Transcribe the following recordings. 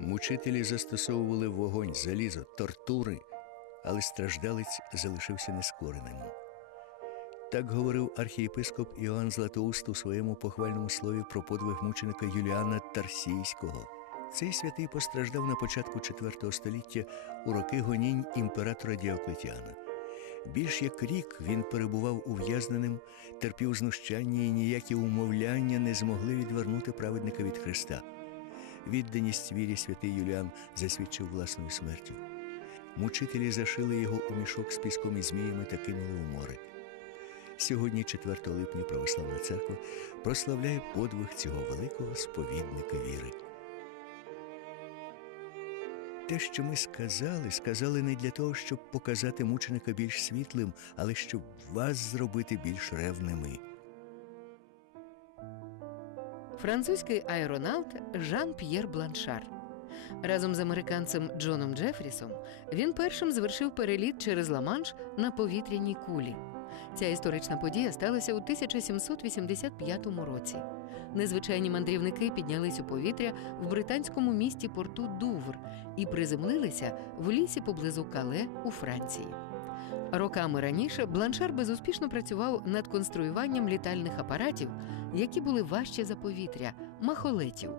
Мучителі застосовували вогонь, залізо, тортури, але страждалець залишився нескореним. Так говорив архієпископ Іоанн Златоуст у своєму похвальному слові про подвиг мученика Юліана Тарсійського. Цей святий постраждав на початку IV століття у роки гонінь імператора Діоклетіана. Більш як рік він перебував ув'язненим, терпів знущання і ніякі умовляння не змогли відвернути праведника від Христа. Відданість вірі святий Юліан засвідчив власною смертю. Мучителі зашили його у мішок з піском і зміями та кинули у море. Сьогодні, 4 липня, Православна церква прославляє подвиг цього великого сповідника віри. Те, що ми сказали, сказали не для того, щоб показати мученика більш світлим, але щоб вас зробити більш ревними. Французький аеронавт Жан-П'єр Бланшар. Разом з американцем Джоном Джефрісом він першим звершив переліт через Ла-Манш на повітряній кулі. Ця історична подія сталася у 1785 році. Незвичайні мандрівники піднялись у повітря в британському місті порту Дувр і приземлилися в лісі поблизу Кале у Франції. Роками раніше Бланшар безуспішно працював над конструюванням літальних апаратів, які були важче за повітря махолетів.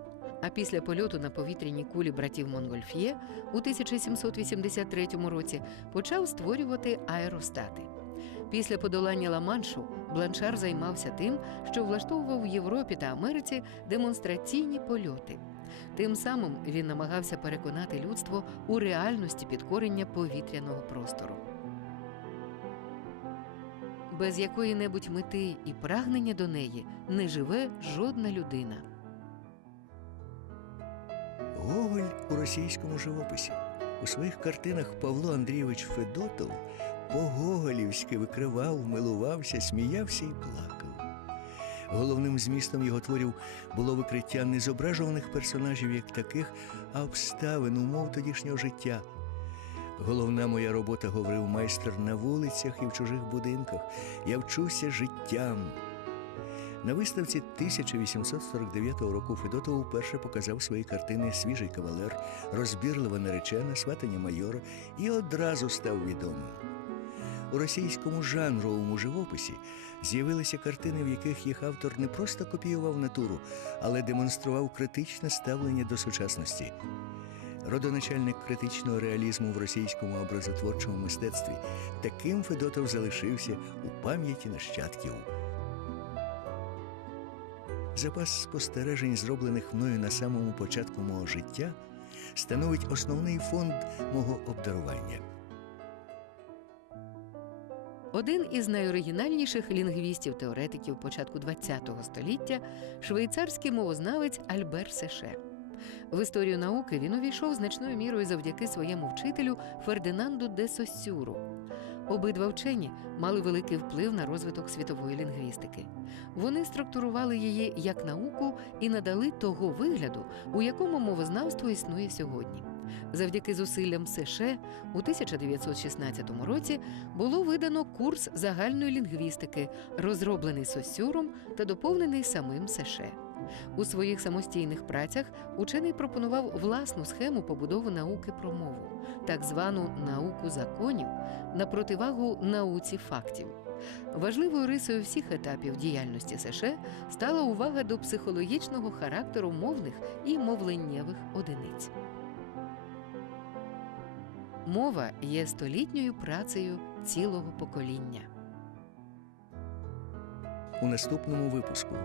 А після польоту на повітряній кулі братів Монгольф'є у 1783 році почав створювати аеростати. Після подолання Ла-Маншу Бланшар займався тим, що влаштовував в Європі та Америці демонстраційні польоти. Тим самим він намагався переконати людство у реальності підкорення повітряного простору. Без якої-небудь мети і прагнення до неї не живе жодна людина. Гоголь у російському живописі. У своїх картинах Павло Андрійович Федотов по-гоголівськи викривав, милувався, сміявся і плакав. Головним змістом його творів було викриття не зображуваних персонажів як таких, а обставин, умов тодішнього життя. Головна моя робота, говорив майстер, на вулицях і в чужих будинках. Я вчуся життям. На виставці 1849 року Федотов вперше показав свої картини Свіжий кавалер, розбірлива наречена, сватання майора і одразу став відомим. У російському жанровому живописі з'явилися картини, в яких їх автор не просто копіював натуру, але демонстрував критичне ставлення до сучасності. Родоначальник критичного реалізму в російському образотворчому мистецтві таким Федотов залишився у пам'яті нащадків. Запас спостережень, зроблених мною на самому початку мого життя, становить основний фонд мого обдарування. Один із найоригінальніших лінгвістів-теоретиків початку ХХ століття швейцарський мовознавець Альбер Сеше. В історію науки він увійшов значною мірою завдяки своєму вчителю Фердинанду де Соссюру. Обидва вчені мали великий вплив на розвиток світової лінгвістики. Вони структурували її як науку і надали того вигляду, у якому мовознавство існує сьогодні. Завдяки зусиллям Сеше у 1916 році було видано курс загальної лінгвістики, розроблений Соссюром та доповнений самим Сеше. У своїх самостійних працях учений пропонував власну схему побудови науки про мову, так звану науку законів на противагу науці фактів. Важливою рисою всіх етапів діяльності Сеше стала увага до психологічного характеру мовних і мовленнєвих одиниць. Мова є столітньою працею цілого покоління. У наступному випуску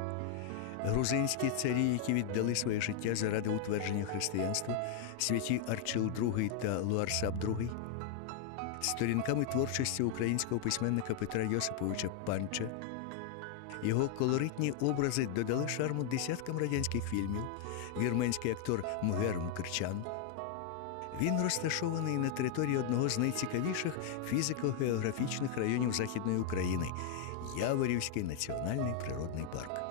грузинські царі, які віддали своє життя заради утвердження християнства, святі Арчил II та Луарсаб II, сторінками творчості українського письменника Петра Йосиповича Панча, його колоритні образи додали шарму десяткам радянських фільмів, вірменський актор Мгер Мкрчан, Він розташований на території одного з найцікавіших фізико-географічних районів Західної України Яворівський національний природний парк.